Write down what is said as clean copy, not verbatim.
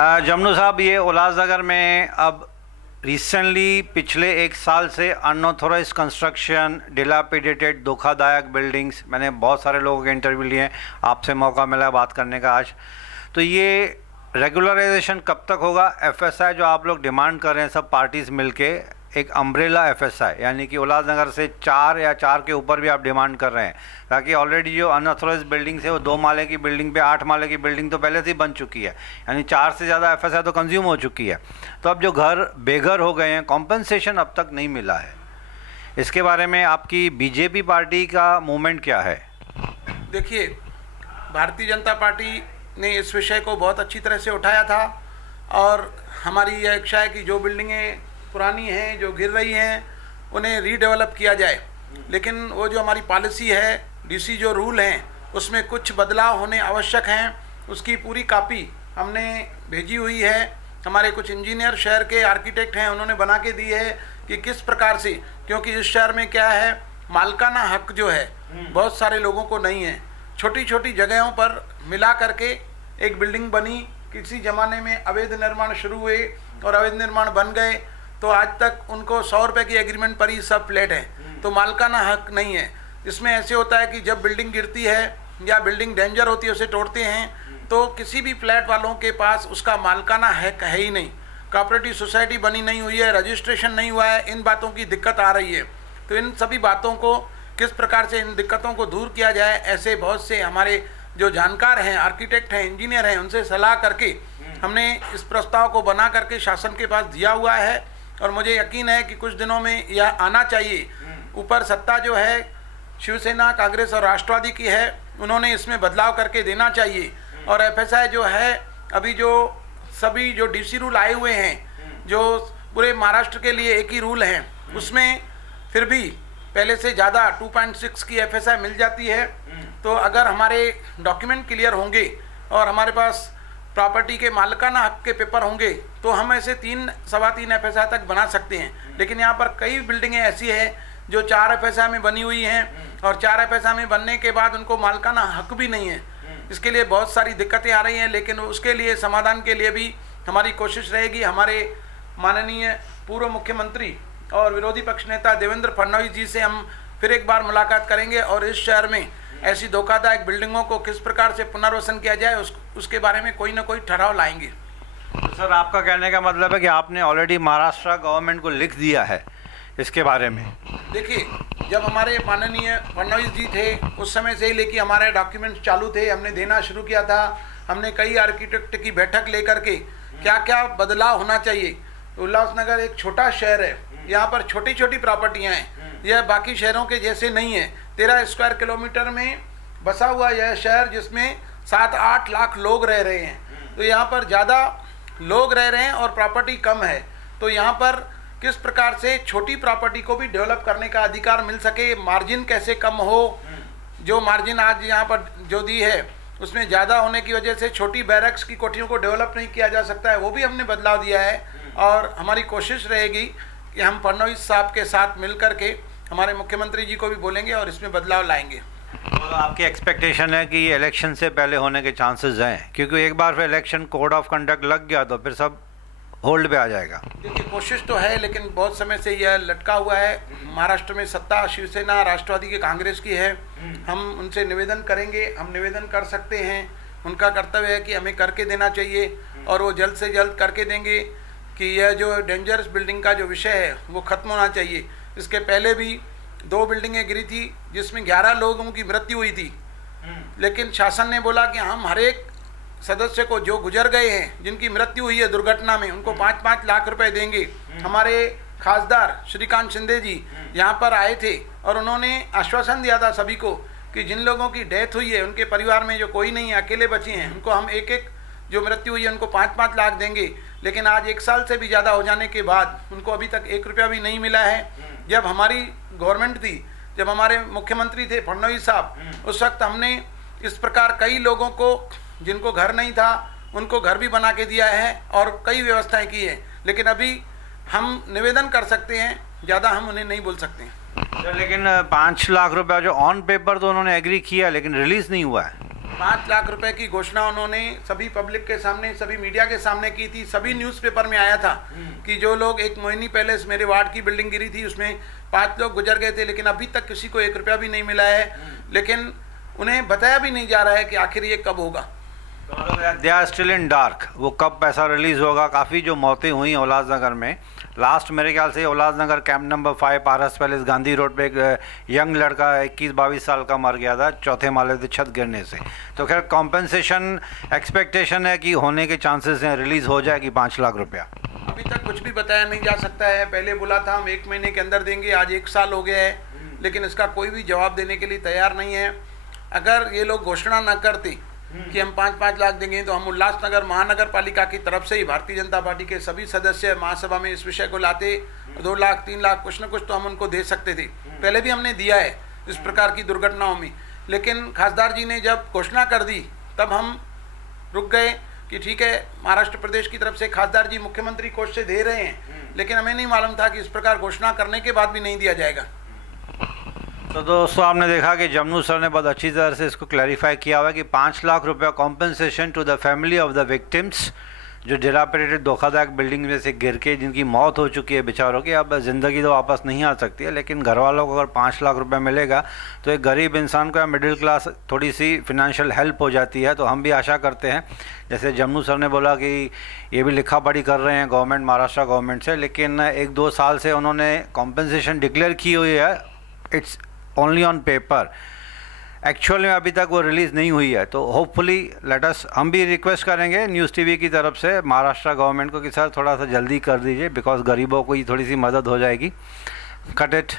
जमनू साहब, ये उल्लासनगर में अब रिसेंटली पिछले एक साल से अनऑथोराइज कंस्ट्रक्शन, डिलापिडेटेड, धोखादायक बिल्डिंग्स, मैंने बहुत सारे लोगों के इंटरव्यू लिए हैं, आपसे मौका मिला बात करने का आज। तो ये रेगुलराइजेशन कब तक होगा? एफएसआई जो आप लोग डिमांड कर रहे हैं सब पार्टीज़ मिलके, एक अम्ब्रेला एफएसआई, यानी कि उल्लासनगर से 4 या 4 के ऊपर भी आप डिमांड कर रहे हैं, ताकि ऑलरेडी जो अनऑथोराइज बिल्डिंग्स है वो 2 माले की बिल्डिंग पे 8 माले की बिल्डिंग तो पहले से ही बन चुकी है, यानी 4 से ज़्यादा एफएसआई तो कंज्यूम हो चुकी है। तो अब जो घर बेघर हो गए हैं, कॉम्पनसेशन अब तक नहीं मिला है, इसके बारे में आपकी बीजेपी पार्टी का मूवमेंट क्या है? देखिए, भारतीय जनता पार्टी ने इस विषय को बहुत अच्छी तरह से उठाया था और हमारी यह इच्छा है कि जो बिल्डिंगें पुरानी हैं, जो गिर रही हैं, उन्हें रीडेवलप किया जाए। लेकिन वो जो हमारी पॉलिसी है, डीसी जो रूल हैं, उसमें कुछ बदलाव होने आवश्यक हैं। उसकी पूरी कॉपी हमने भेजी हुई है। हमारे कुछ इंजीनियर, शहर के आर्किटेक्ट हैं, उन्होंने बना के दी है कि किस प्रकार से, क्योंकि इस शहर में क्या है, मालिकाना हक जो है बहुत सारे लोगों को नहीं है। छोटी छोटी जगहों पर मिला करके एक बिल्डिंग बनी, किसी ज़माने में अवैध निर्माण शुरू हुए और अवैध निर्माण बन गए, तो आज तक उनको 100 रुपये की एग्रीमेंट पर ही सब फ्लैट हैं, तो मालिकाना हक नहीं है। इसमें ऐसे होता है कि जब बिल्डिंग गिरती है या बिल्डिंग डेंजर होती है, उसे तोड़ते हैं, तो किसी भी फ्लैट वालों के पास उसका मालिकाना हक है ही नहीं। कोऑपरेटिव सोसाइटी बनी नहीं हुई है, रजिस्ट्रेशन नहीं हुआ है, इन बातों की दिक्कत आ रही है। तो इन सभी बातों को किस प्रकार से, इन दिक्कतों को दूर किया जाए, ऐसे बहुत से हमारे जो जानकार हैं, आर्किटेक्ट हैं, इंजीनियर हैं, उनसे सलाह करके हमने इस प्रस्ताव को बना करके शासन के पास दिया हुआ है और मुझे यकीन है कि कुछ दिनों में यह आना चाहिए। ऊपर सत्ता जो है शिवसेना, कांग्रेस और राष्ट्रवादी की है, उन्होंने इसमें बदलाव करके देना चाहिए। और एफएसआई जो है, अभी जो सभी जो डीसी रूल आए हुए हैं, जो पूरे महाराष्ट्र के लिए एक ही रूल हैं, उसमें फिर भी पहले से ज़्यादा 2.6 की एफएसआई मिल जाती है। तो अगर हमारे डॉक्यूमेंट क्लियर होंगे और हमारे पास प्रॉपर्टी के मालिकाना हक के पेपर होंगे, तो हम ऐसे 3-3.25 एफएसआई तक बना सकते हैं। लेकिन यहाँ पर कई बिल्डिंगें ऐसी हैं जो 4 एफएसआई में बनी हुई हैं और 4 एफएसआई में बनने के बाद उनको मालिकाना हक भी नहीं है। इसके लिए बहुत सारी दिक्कतें आ रही हैं, लेकिन उसके लिए समाधान के लिए भी हमारी कोशिश रहेगी। हमारे माननीय पूर्व मुख्यमंत्री और विरोधी पक्ष नेता देवेंद्र फडणवीस जी से हम फिर एक बार मुलाकात करेंगे और इस शहर में ऐसी धोखादायक बिल्डिंगों को किस प्रकार से पुनर्वसन किया जाए, उसके बारे में कोई ना कोई ठहराव लाएंगे। तो सर, आपका कहने का मतलब है कि आपने ऑलरेडी महाराष्ट्र गवर्नमेंट को लिख दिया है इसके बारे में? देखिए, जब हमारे माननीय फडणवीस जी थे, उस समय से ही लेके हमारे डॉक्यूमेंट्स चालू थे, हमने देना शुरू किया था। हमने कई आर्किटेक्ट की बैठक लेकर के क्या क्या बदलाव होना चाहिए। उल्लासनगर एक छोटा शहर है, यहाँ पर छोटी छोटी प्रॉपर्टियाँ हैं, यह बाकी शहरों के जैसे नहीं है। 13 स्क्वायर किलोमीटर में बसा हुआ यह शहर, जिसमें 7-8 लाख लोग रह रहे हैं, तो यहाँ पर ज़्यादा लोग रह रहे हैं और प्रॉपर्टी कम है। तो यहाँ पर किस प्रकार से छोटी प्रॉपर्टी को भी डेवलप करने का अधिकार मिल सके, मार्जिन कैसे कम हो, जो मार्जिन आज यहाँ पर जो दी है उसमें ज़्यादा होने की वजह से छोटी बैरक्स की कोठियों को डेवलप नहीं किया जा सकता है, वो भी हमने बदलाव दिया है। और हमारी कोशिश रहेगी कि हम फडणवीस साहब के साथ मिल करके हमारे मुख्यमंत्री जी को भी बोलेंगे और इसमें बदलाव लाएंगे। तो आपकी एक्सपेक्टेशन है कि ये इलेक्शन से पहले होने के चांसेस हैं? क्योंकि एक बार फिर इलेक्शन कोड ऑफ कंडक्ट लग गया तो फिर सब होल्ड पे आ जाएगा। देखिए, कोशिश तो है, लेकिन बहुत समय से यह लटका हुआ है। महाराष्ट्र में सत्ता शिवसेना, राष्ट्रवादी के, कांग्रेस की है। हम उनसे निवेदन करेंगे, हम निवेदन कर सकते हैं, उनका कर्तव्य है कि हमें करके देना चाहिए और वो जल्द से जल्द करके देंगे कि यह जो डेंजरस बिल्डिंग का जो विषय है वो खत्म होना चाहिए। इसके पहले भी 2 बिल्डिंगें गिरी थी जिसमें 11 लोगों की मृत्यु हुई थी, लेकिन शासन ने बोला कि हम हर एक सदस्य को, जो गुजर गए हैं, जिनकी मृत्यु हुई है दुर्घटना में, उनको 5-5 लाख रुपए देंगे। हमारे खासदार श्रीकांत शिंदे जी यहाँ पर आए थे और उन्होंने आश्वासन दिया था सभी को कि जिन लोगों की डेथ हुई है, उनके परिवार में जो कोई नहीं है, अकेले बचे हैं, उनको हम एक जो मृत्यु हुई है उनको 5-5 लाख देंगे। लेकिन आज 1 साल से भी ज़्यादा हो जाने के बाद उनको अभी तक 1 रुपया भी नहीं मिला है। जब हमारी गवर्नमेंट थी, जब हमारे मुख्यमंत्री थे फडणवीस साहब, उस वक्त हमने इस प्रकार कई लोगों को, जिनको घर नहीं था, उनको घर भी बना के दिया है और कई व्यवस्थाएं की है। लेकिन अभी हम निवेदन कर सकते हैं, ज़्यादा हम उन्हें नहीं बोल सकते हैं। लेकिन 5 लाख रुपया जो ऑन पेपर तो उन्होंने एग्री किया, लेकिन रिलीज़ नहीं हुआ है। 5 लाख रुपए की घोषणा उन्होंने सभी पब्लिक के सामने, सभी मीडिया के सामने की थी। सभी न्यूज़पेपर में आया था कि जो लोग, एक मोहिनी पैलेस मेरे वार्ड की बिल्डिंग गिरी थी, उसमें 5 लोग गुजर गए थे, लेकिन अभी तक किसी को 1 रुपया भी नहीं मिला है। लेकिन उन्हें बताया भी नहीं जा रहा है कि आखिर ये कब होगा। They are still in dark, वो कब पैसा रिलीज़ होगा। काफ़ी जो मौतें हुई हैं उल्लासनगर में, लास्ट मेरे ख्याल से उल्लासनगर कैंप नंबर 5 पारस पैलेस गांधी रोड पे एक यंग लड़का 21-22 साल का मर गया था 4थे माले से छत गिरने से। तो खैर कॉम्पेंसेशन एक्सपेक्टेशन है कि होने के चांसेस हैं, रिलीज़ हो जाएगी 5 लाख रुपया। अभी तक कुछ भी बताया नहीं जा सकता है। पहले बोला था हम 1 महीने के अंदर देंगे, आज 1 साल हो गया है, लेकिन इसका कोई भी जवाब देने के लिए तैयार नहीं है। अगर ये लोग घोषणा न करते कि हम 5-5 लाख देंगे, तो हम उल्लासनगर महानगर पालिका की तरफ से ही भारतीय जनता पार्टी के सभी सदस्य महासभा में इस विषय को लाते। 2 लाख 3 लाख कुछ न कुछ तो हम उनको दे सकते थे। पहले भी हमने दिया है इस प्रकार की दुर्घटनाओं में, लेकिन खासदार जी ने जब घोषणा कर दी तब हम रुक गए कि ठीक है, महाराष्ट्र प्रदेश की तरफ से खासदार जी मुख्यमंत्री कोष से दे रहे हैं, लेकिन हमें नहीं मालूम था कि इस प्रकार घोषणा करने के बाद भी नहीं दिया जाएगा। तो दोस्तों आपने देखा कि जमनू सर ने बहुत अच्छी तरह से इसको क्लैरिफाई किया हुआ है कि 5 लाख रुपया compensation to the family of the victims, जो डिलापिडेटेड धोखादायक बिल्डिंग में से गिर के जिनकी मौत हो चुकी है बेचारों की। अब ज़िंदगी तो वापस नहीं आ सकती है, लेकिन घर वालों को अगर 5 लाख रुपया मिलेगा तो एक गरीब इंसान को या मिडिल क्लास थोड़ी सी फिनेंशियल हेल्प हो जाती है। तो हम भी आशा करते हैं, जैसे जमनू सर ने बोला कि ये भी लिखा पढ़ी कर रहे हैं गवर्नमेंट, महाराष्ट्र गवर्नमेंट से, लेकिन 1-2 साल से उन्होंने कॉम्पेंसेशन डिक्लेयर की हुई है, it's only on paper. Actual में अभी तक वो रिलीज़ नहीं हुई है। तो होपफुली लेट अस, हम भी रिक्वेस्ट करेंगे न्यूज़ टीवी की तरफ से महाराष्ट्र गवर्नमेंट को कि सर थोड़ा सा जल्दी कर दीजिए, बिकॉज गरीबों को ही थोड़ी सी मदद हो जाएगी। Cut it.